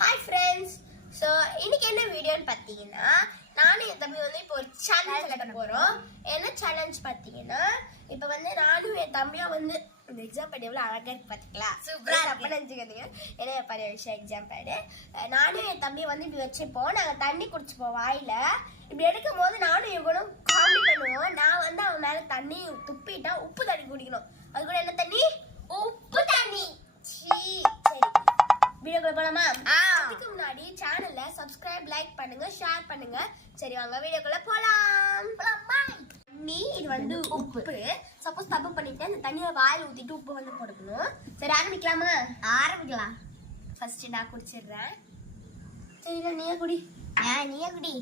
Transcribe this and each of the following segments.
Hi friends. So இன்னைக்கு என்ன வீடியோன்னு பார்த்தீங்கன்னா நானும் என் தம்பி வந்து இப்போ ஒரு சேலஞ்ச் கட்ட போறோம். என்ன சேலஞ்ச் பார்த்தீங்கன்னா இப்போ வந்து நானும் என் தம்பியும் வந்து இந்த எக்ஸாம் பேட் எவ்வளோ அழகா இருக்கு பார்த்தீங்களா? சூப்பரா அப்ப நினைச்சுக்கிறீங்க. என்ன பெரிய விஷயம் எக்ஸாம் பேடு. நானும் என் தம்பி வந்து இப்படி வச்சுப்போம். நாங்கள் தண்ணி குடிச்சுப்போம் வாயில. இப்படி எடுக்கும் போது நானும் இவனும் காமெடி பண்ணுவோம். நான் வந்து அவன் மேல தண்ணி துப்பிட்டா உப்பு தண்ணி குடிக்கணும். அது கூட என்ன தண்ணி? உப்பு தண்ணி. சரி வீடியோக்குள்ள போலாமா? அதுக்கு முன்னாடி சேனல்ல சப்ஸ்கிரைப், லைக் பண்ணுங்க, ஷேர் பண்ணுங்க. சரி வாங்க வீடியோக்குள்ள போலாம். தண்ணி இது வந்து உப்பு. சப்போஸ் தப்பு பண்ணிட்டு அந்த தண்ணியை வாயில ஊத்திட்டு உப்பு வந்து போடணும். சரி ஆரம்பிக்கலாமா? ஆரம்பிக்கலாம். ஃபர்ஸ்ட் நான் குடிச்சிடுறேன். சரி நீயே குடி. நீயே குடி.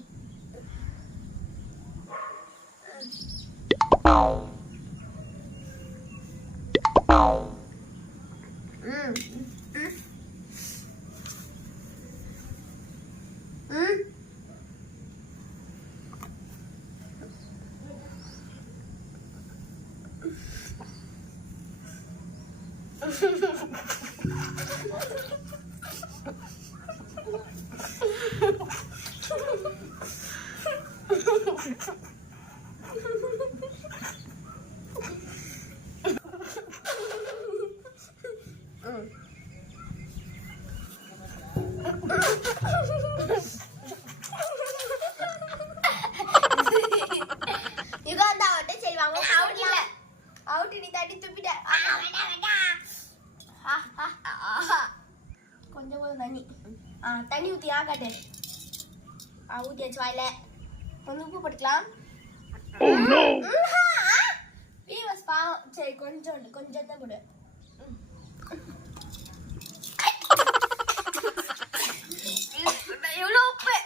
கொஞ்சம் தண்ணி தண்ணி ஊற்றி காட்டு ஊற்றியாச்சு வாயில. கொஞ்சம் உப்பு போட்டுக்கலாம். பாவம். சரி கொஞ்சம் தான் போடு. எவ்வளோ உப்பு.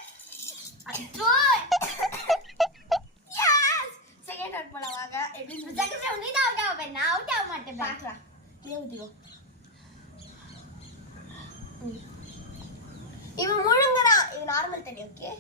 செகண்ட் அவுட் போலாம் வாங்க. அவுட் ஆக மாட்டேன். பார்க்கலாம். ஊற்றிக்கோ. இவன் முழுங்குறான். இது நார்மல் தண்ணி. ஓகே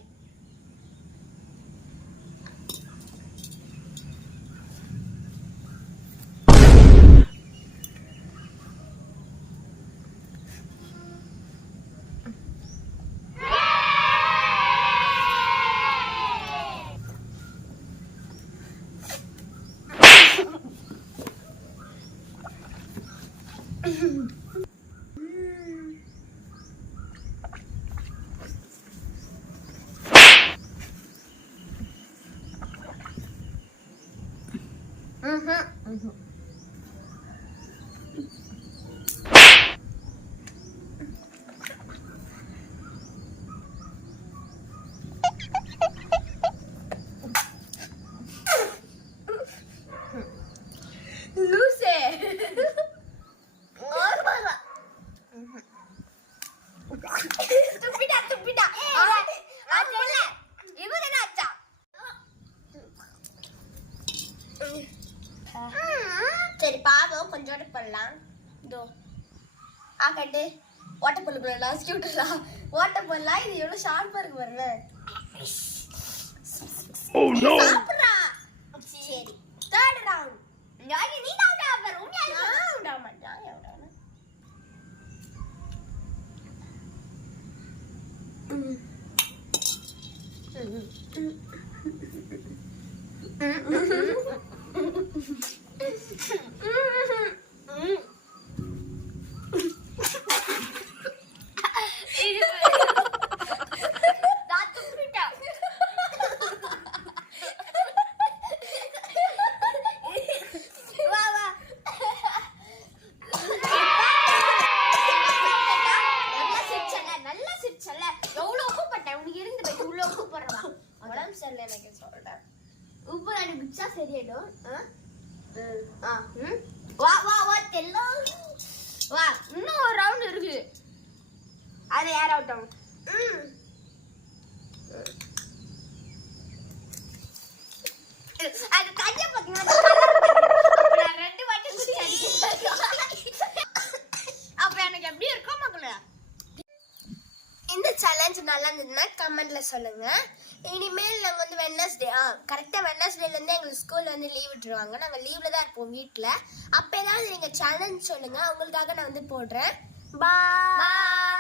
சரி பாவம் கொஞ்சோட பண்ணலாம். இதோ ஆகட்டு ஓட்ட பொருள் லாஸ்ட் விட்டுலாம். ஓட்ட பொருளா இது எவ்வளவு ஷார்ப்பா இருக்கு பாருங்க. சாப்பிடுறா. சரி தேர்ட் ரவுண்ட். நீ தான் சாப்பிடுற. உண்மையா மாட்டான். உப்பு அடி பிச்சா சரியாயிடும். வா வா வா தெல்லாம். வா இன்னும் ஒரு ரவுண்ட் இருக்கு. அது யார் அவுட் ஆகும்? அது கஞ்ச பாத்தீங்கன்னா நான் ரெண்டு வாட்டி அப்ப எனக்கு எப்படி இருக்கும் மக்களே? இந்த சேலஞ்ச் நல்லா இருந்ததுன்னா கமெண்ட்ல சொல்லுங்க. இனிமேல் நாங்கள் வந்து வெட்னஸ்டே கரெக்டாக வெட்னஸ்டேலேருந்து எங்களுக்கு ஸ்கூல் வந்து லீவ் விட்டுருவாங்க. நாங்கள் லீவில் தான் இருப்போம் வீட்டில். அப்போ ஏதாவது நீங்கள் சேலஞ்ச் சொல்லுங்கள், உங்களுக்காக நான் வந்து போடுறேன். பாய்.